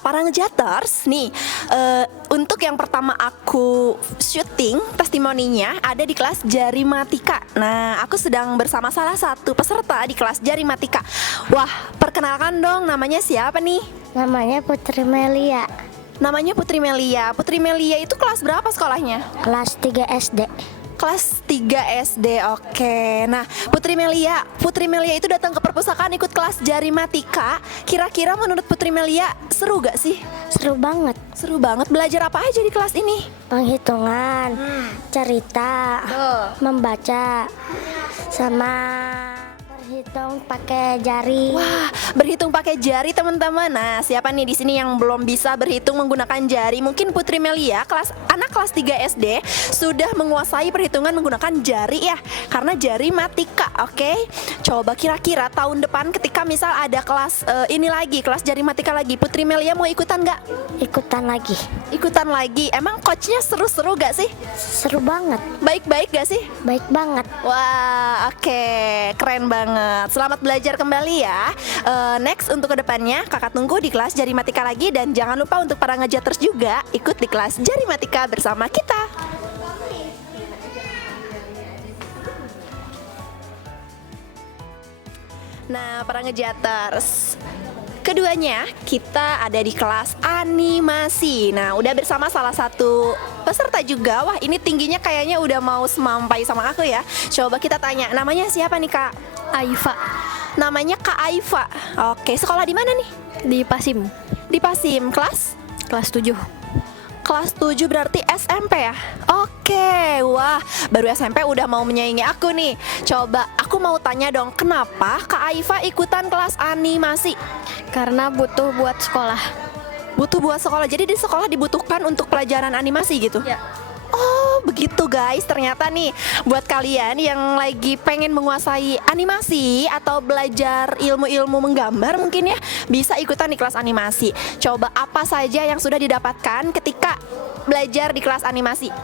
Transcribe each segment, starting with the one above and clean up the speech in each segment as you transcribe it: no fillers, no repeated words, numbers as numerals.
para ngejaters nih, untuk yang pertama aku syuting testimoninya ada di kelas Jarimatika. Nah, aku sedang bersama salah satu peserta di kelas Jarimatika. Wah, perkenalkan dong, namanya siapa nih? Namanya Putri Melia, Namanya Putri Melia. Putri Melia itu kelas berapa sekolahnya? kelas 3 SD. Kelas 3 SD, oke. Nah, Putri Melia itu datang ke perpustakaan ikut kelas Jarimatika. Kira-kira menurut Putri Melia seru gak sih? Seru banget. Seru banget. Belajar apa aja di kelas ini? Penghitungan, cerita, membaca, sama berhitung pakai jari. Wah, berhitung pakai jari teman-teman. Nah, siapa nih di sini yang belum bisa berhitung menggunakan jari? Mungkin Putri Melia, anak kelas 3 SD sudah menguasai perhitungan menggunakan jari ya, karena Jarimatika, oke? Coba kira-kira tahun depan ketika misal ada kelas ini lagi, kelas Jarimatika lagi, Putri Melia mau ikutan nggak? Ikutan lagi. Ikutan lagi. Emang coachnya seru-seru gak sih? Seru banget. Baik-baik gak sih? Baik banget. Wah, oke, keren banget. Selamat belajar kembali ya. Next untuk kedepannya, kakak tunggu di kelas Jarimatika lagi. Dan jangan lupa untuk para ngejaters juga ikut di kelas Jarimatika bersama kita. Nah, para ngejaters, keduanya kita ada di kelas animasi. Nah, udah bersama salah satu peserta juga. Wah, ini tingginya kayaknya udah mau semampai sama aku ya. Coba kita tanya, namanya siapa nih Kak? Aifa Namanya Kak Aifa. Oke, sekolah di mana nih? di Pasim, Di Pasim, kelas? kelas 7. Kelas 7 berarti SMP ya? Oke, wah baru SMP udah mau menyaingi aku nih. Coba aku mau tanya dong, kenapa Kak Aifa ikutan kelas animasi? Karena butuh buat sekolah. Butuh buat sekolah, jadi di sekolah dibutuhkan untuk pelajaran animasi gitu? Ya. Oh begitu guys, ternyata nih buat kalian yang lagi pengen menguasai animasi atau belajar ilmu-ilmu menggambar mungkin ya, bisa ikutan di kelas animasi. Coba apa saja yang sudah didapatkan ketika belajar di kelas animasi?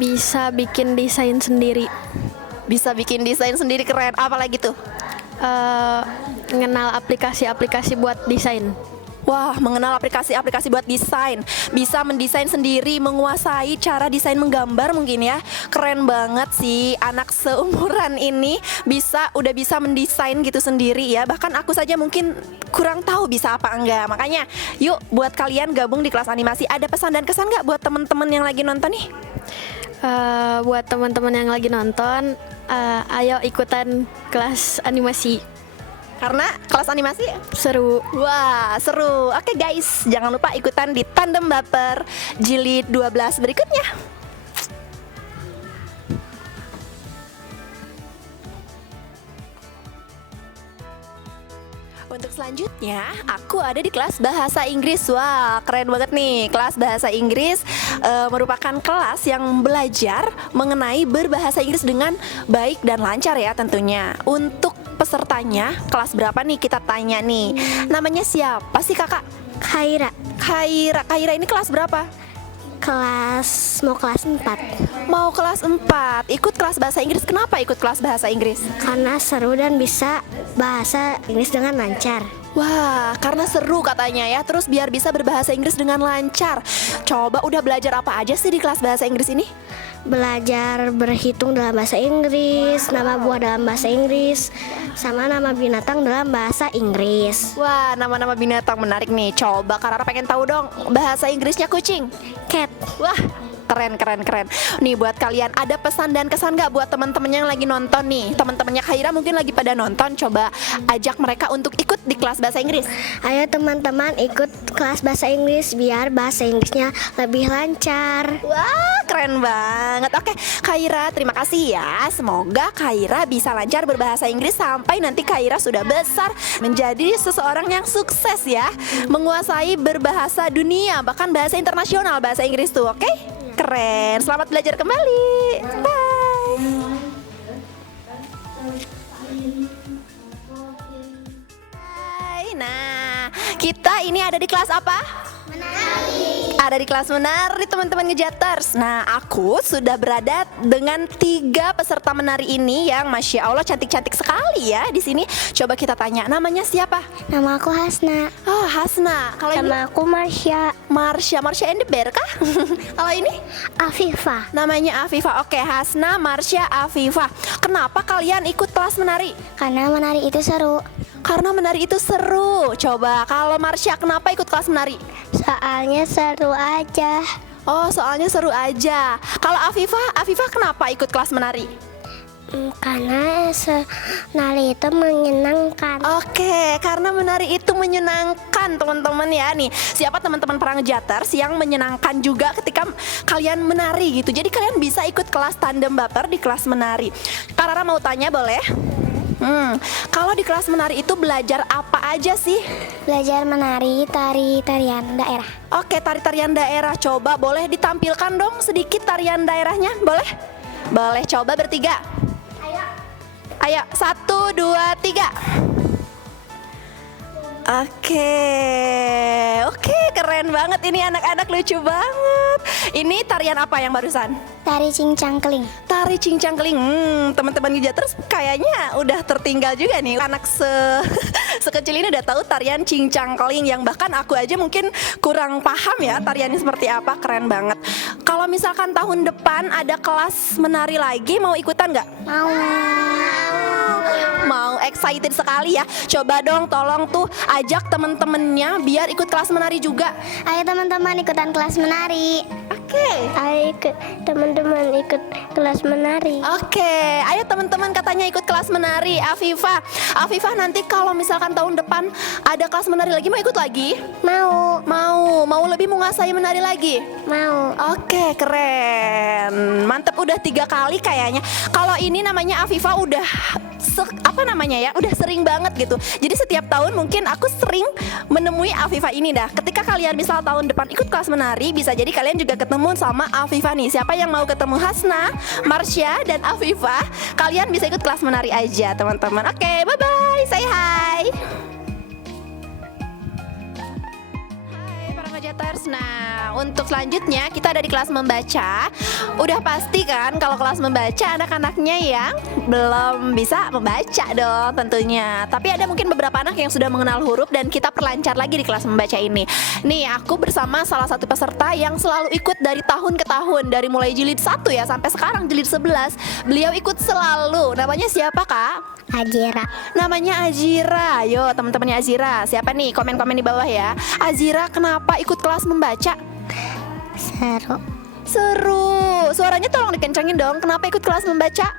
Bisa bikin desain sendiri. Bisa bikin desain sendiri, keren. Apalagi tuh? Mengenal aplikasi-aplikasi buat desain. Wah, mengenal aplikasi-aplikasi buat desain. Bisa mendesain sendiri, menguasai cara desain menggambar mungkin ya. Keren banget sih, anak seumuran ini udah bisa mendesain gitu sendiri ya. Bahkan aku saja mungkin kurang tahu bisa apa enggak. Makanya, yuk buat kalian gabung di kelas animasi. Ada pesan dan kesan nggak buat teman-teman yang lagi nonton nih? Buat teman-teman yang lagi nonton, ayo ikutan kelas animasi. Karena kelas animasi Seru. wah, seru. Oke guys, jangan lupa ikutan di Tandem Baper Jilid 12 berikutnya. Untuk selanjutnya, aku ada di kelas bahasa Inggris. Wah, keren banget nih. Kelas bahasa Inggris merupakan kelas yang belajar mengenai berbahasa Inggris dengan baik dan lancar ya tentunya. Untuk pesertanya, kelas berapa nih kita tanya nih. Namanya siapa sih kakak? Khaira, Kaira ini kelas berapa? mau kelas 4. Mau kelas 4. Ikut kelas bahasa Inggris. Kenapa ikut kelas bahasa Inggris? Karena seru dan bisa bahasa Inggris dengan lancar. Wah, karena seru katanya ya. Terus biar bisa berbahasa Inggris dengan lancar. Coba udah belajar apa aja sih di kelas bahasa Inggris ini? Belajar berhitung dalam bahasa Inggris, nama buah dalam bahasa Inggris, sama nama binatang dalam bahasa Inggris. Wah, nama-nama binatang menarik nih. Coba Karara pengen tahu dong bahasa Inggrisnya kucing. Cat. Wah, keren. Nih buat kalian, ada pesan dan kesan gak buat teman-teman yang lagi nonton nih? Teman-temannya Khaira mungkin lagi pada nonton. Coba ajak mereka untuk ikut di kelas bahasa Inggris. Ayo teman-teman ikut kelas bahasa Inggris biar bahasa Inggrisnya lebih lancar. Wah, keren banget. Oke, Khaira, terima kasih ya. Semoga Khaira bisa lancar berbahasa Inggris sampai nanti Khaira sudah besar menjadi seseorang yang sukses ya, menguasai berbahasa dunia, bahkan bahasa internasional bahasa Inggris tuh, oke? Keren. Selamat belajar kembali. Bye. Hai. Nah, kita ini ada di kelas apa? Menari. Ada di kelas menari teman-teman Ngejaters. Nah, aku sudah berada dengan 3 peserta menari ini yang Masya Allah cantik-cantik sekali ya di sini. Coba kita tanya, namanya siapa? Nama aku Hasna. Oh, Hasna. Kalau ini Nama aku Marsha. Marsha and the Bear kah? Kalau ini Afifah. namanya Afifah. Oke, Hasna, Marsha, Afifah. Kenapa kalian ikut kelas menari? Karena menari itu seru. Karena menari itu seru. Coba kalau Marsha kenapa ikut kelas menari? Soalnya seru aja. Oh, soalnya seru aja. Kalau Afifah kenapa ikut kelas menari? Karena menari itu menyenangkan. Oke, karena menari itu menyenangkan teman-teman ya. Nih, siapa teman-teman para Ngejaters yang menyenangkan juga ketika kalian menari gitu. Jadi kalian bisa ikut kelas tandem baper di kelas menari. Kak Rara mau tanya boleh? Kalau di kelas menari itu belajar apa aja sih? Belajar menari tarian daerah. Oke, tarian daerah. Coba boleh ditampilkan dong sedikit tarian daerahnya? Boleh? Boleh, coba bertiga. Ayo, 1, 2, 3. Oke, keren banget ini anak-anak, lucu banget. Ini tarian apa yang barusan? Tari cincangkling. Tari cincangkling. Teman-teman Ngejaters kayaknya udah tertinggal juga nih. Anak sekecil ini udah tahu tarian cincangkling yang bahkan aku aja mungkin kurang paham ya tariannya seperti apa. Keren banget. Kalau misalkan tahun depan ada kelas menari lagi, mau ikutan nggak? Mau, excited sekali ya. Coba dong tolong tuh ajak temen-temennya biar ikut kelas menari juga. Ayo teman-teman ikutan kelas menari. Oke. Ayo teman-teman ikut kelas menari. Oke, ayo teman-teman katanya ikut kelas menari. Afifah nanti kalau misalkan tahun depan ada kelas menari lagi, mau ikut lagi? Mau lebih menguasai menari lagi? Mau. Oke, keren. Mantep, udah 3 kali kayaknya. Kalau ini namanya Afifah udah udah sering banget gitu. Jadi setiap tahun mungkin aku sering menemui Afifah ini dah. Ketika kalian misal tahun depan ikut kelas menari, bisa jadi kalian juga ketemu sama Afifah nih. Siapa yang mau ketemu Hasna, Marsha, dan Afifah, kalian bisa ikut kelas menari aja teman-teman. Oke, bye-bye, say hi. Ngejaters. Nah, untuk selanjutnya kita ada di kelas membaca. Udah pasti kan kalau kelas membaca anak-anaknya yang belum bisa membaca dong tentunya. Tapi ada mungkin beberapa anak yang sudah mengenal huruf dan kita perlancar lagi di kelas membaca ini. Nih, aku bersama salah satu peserta yang selalu ikut dari tahun ke tahun, dari mulai jilid 1 ya sampai sekarang jilid 11. Beliau ikut selalu. Namanya siapa, Kak? Azira. Namanya Azira. Yo, teman-temannya Azira. Siapa nih? Komen-komen di bawah ya. Azira kenapa ikut kelas membaca? Seru. Suaranya tolong dikencangin dong. Kenapa ikut kelas membaca?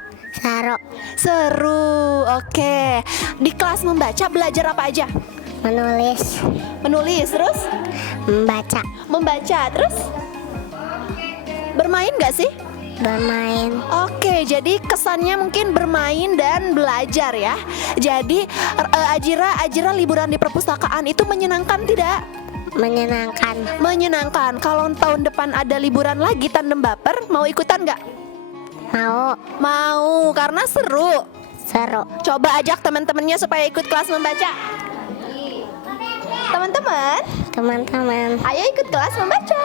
Seru. Oke. Di kelas membaca belajar apa aja? Menulis terus? Membaca terus? Bermain gak sih? Bermain. Oke, jadi kesannya mungkin bermain dan belajar ya. Jadi Azira liburan di perpustakaan itu menyenangkan tidak? Menyenangkan. Kalau tahun depan ada liburan lagi tandem baper, mau ikutan nggak? Mau, karena seru. Coba ajak teman-temannya supaya ikut kelas membaca. Teman-teman, ayo ikut kelas membaca.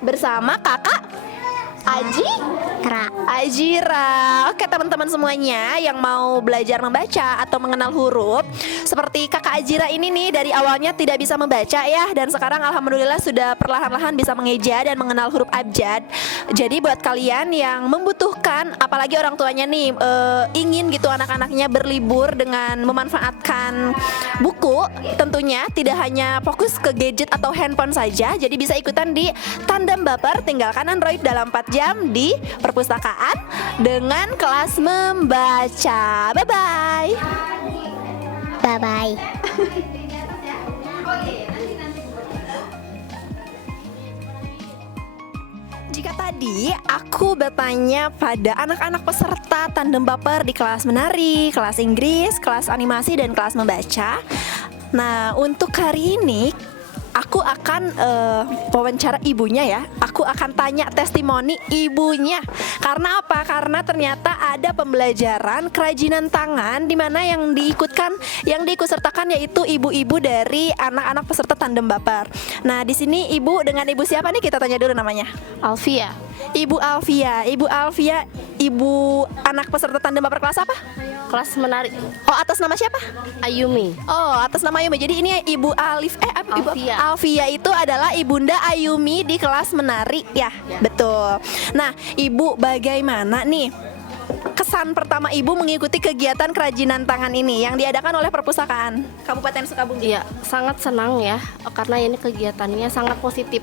Bersama kakak Azira. Oke teman-teman semuanya yang mau belajar membaca atau mengenal huruf, seperti kakak Azira ini nih, dari awalnya tidak bisa membaca ya, dan sekarang alhamdulillah sudah perlahan-lahan bisa mengeja dan mengenal huruf abjad. Jadi buat kalian yang membutuhkan, apalagi orang tuanya nih ingin gitu anak-anaknya berlibur dengan memanfaatkan buku, tentunya tidak hanya fokus ke gadget atau handphone saja. Jadi bisa ikutan di Tandem Baper, tinggalkan Android dalam 4 jam di perpustakaan dengan kelas membaca. Bye-bye. Jika tadi aku bertanya pada anak-anak peserta Tandem Baper di kelas menari, kelas Inggris, kelas animasi, dan kelas membaca. Nah, untuk hari ini aku akan wawancara ibunya ya. Aku akan tanya testimoni ibunya. Karena apa? Karena ternyata ada pembelajaran kerajinan tangan di mana yang diikut sertakan yaitu ibu-ibu dari anak-anak peserta tandem baper. Nah, di sini ibu dengan ibu siapa nih? Kita tanya dulu namanya. Alfia. Ibu Alfia. Ibu Alfia, ibu anak peserta tandem baper kelas apa? Kelas menari. Oh, atas nama siapa? Ayumi. Oh, atas nama Ayumi. Jadi ini Ibu Ibu Alfia. Alfia itu adalah ibunda Ayumi di kelas menari ya. Betul. Nah, Ibu bagaimana nih kesan pertama Ibu mengikuti kegiatan kerajinan tangan ini yang diadakan oleh Perpustakaan Kabupaten Sukabumi? Iya, sangat senang ya karena ini kegiatannya sangat positif.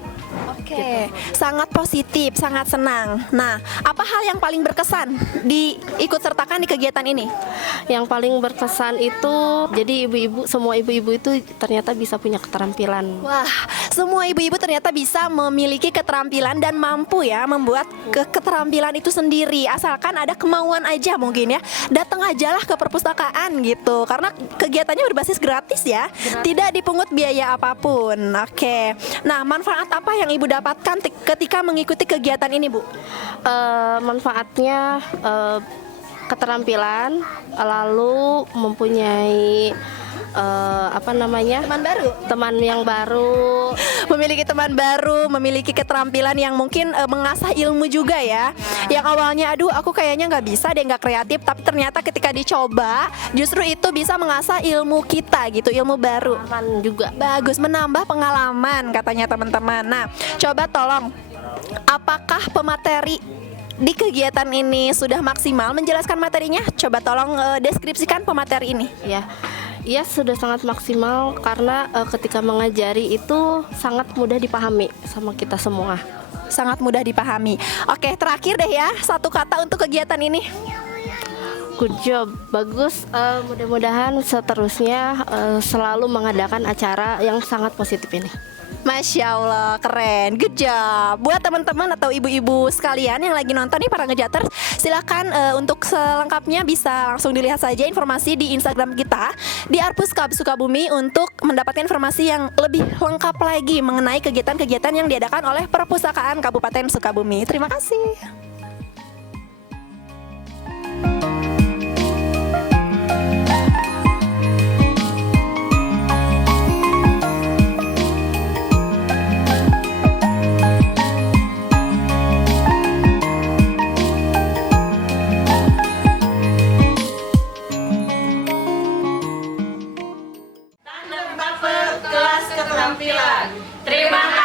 Oke, sangat positif, sangat senang. Nah, apa hal yang paling berkesan diikut sertakan di kegiatan ini? Yang paling berkesan itu jadi semua ibu-ibu itu ternyata bisa punya keterampilan. Wah, semua ibu-ibu ternyata bisa memiliki keterampilan dan mampu ya membuat keterampilan itu sendiri. Asalkan ada kemauan aja mungkin ya. Datang ajalah ke perpustakaan gitu. Karena kegiatannya berbasis gratis ya. Tidak dipungut biaya apapun. Oke. Nah, manfaat apa yang Ibu dapatkan ketika mengikuti kegiatan ini, Bu? Manfaatnya keterampilan, lalu mempunyai teman yang baru, Memiliki teman baru, memiliki keterampilan yang mungkin mengasah ilmu juga ya. Yang awalnya aduh aku kayaknya nggak bisa deh, nggak kreatif, tapi ternyata ketika dicoba justru itu bisa mengasah ilmu kita gitu, ilmu baru. aman juga. Bagus, menambah pengalaman katanya teman-teman. Nah, coba tolong, apakah pemateri di kegiatan ini sudah maksimal menjelaskan materinya? Coba tolong deskripsikan pemateri ini. Ya. Iya, sudah sangat maksimal karena ketika mengajari itu sangat mudah dipahami sama kita semua. Sangat mudah dipahami. Oke, terakhir deh ya, satu kata untuk kegiatan ini. Good job, bagus. Mudah-mudahan seterusnya selalu mengadakan acara yang sangat positif ini. Masya Allah, keren, good job. Buat teman-teman atau ibu-ibu sekalian yang lagi nonton nih, para ngejaters, silakan untuk selengkapnya bisa langsung dilihat saja informasi di Instagram kita di Arpuskab Sukabumi untuk mendapatkan informasi yang lebih lengkap lagi mengenai kegiatan-kegiatan yang diadakan oleh Perpustakaan Kabupaten Sukabumi. Terima kasih. Kelas keterampilan. Terima kasih.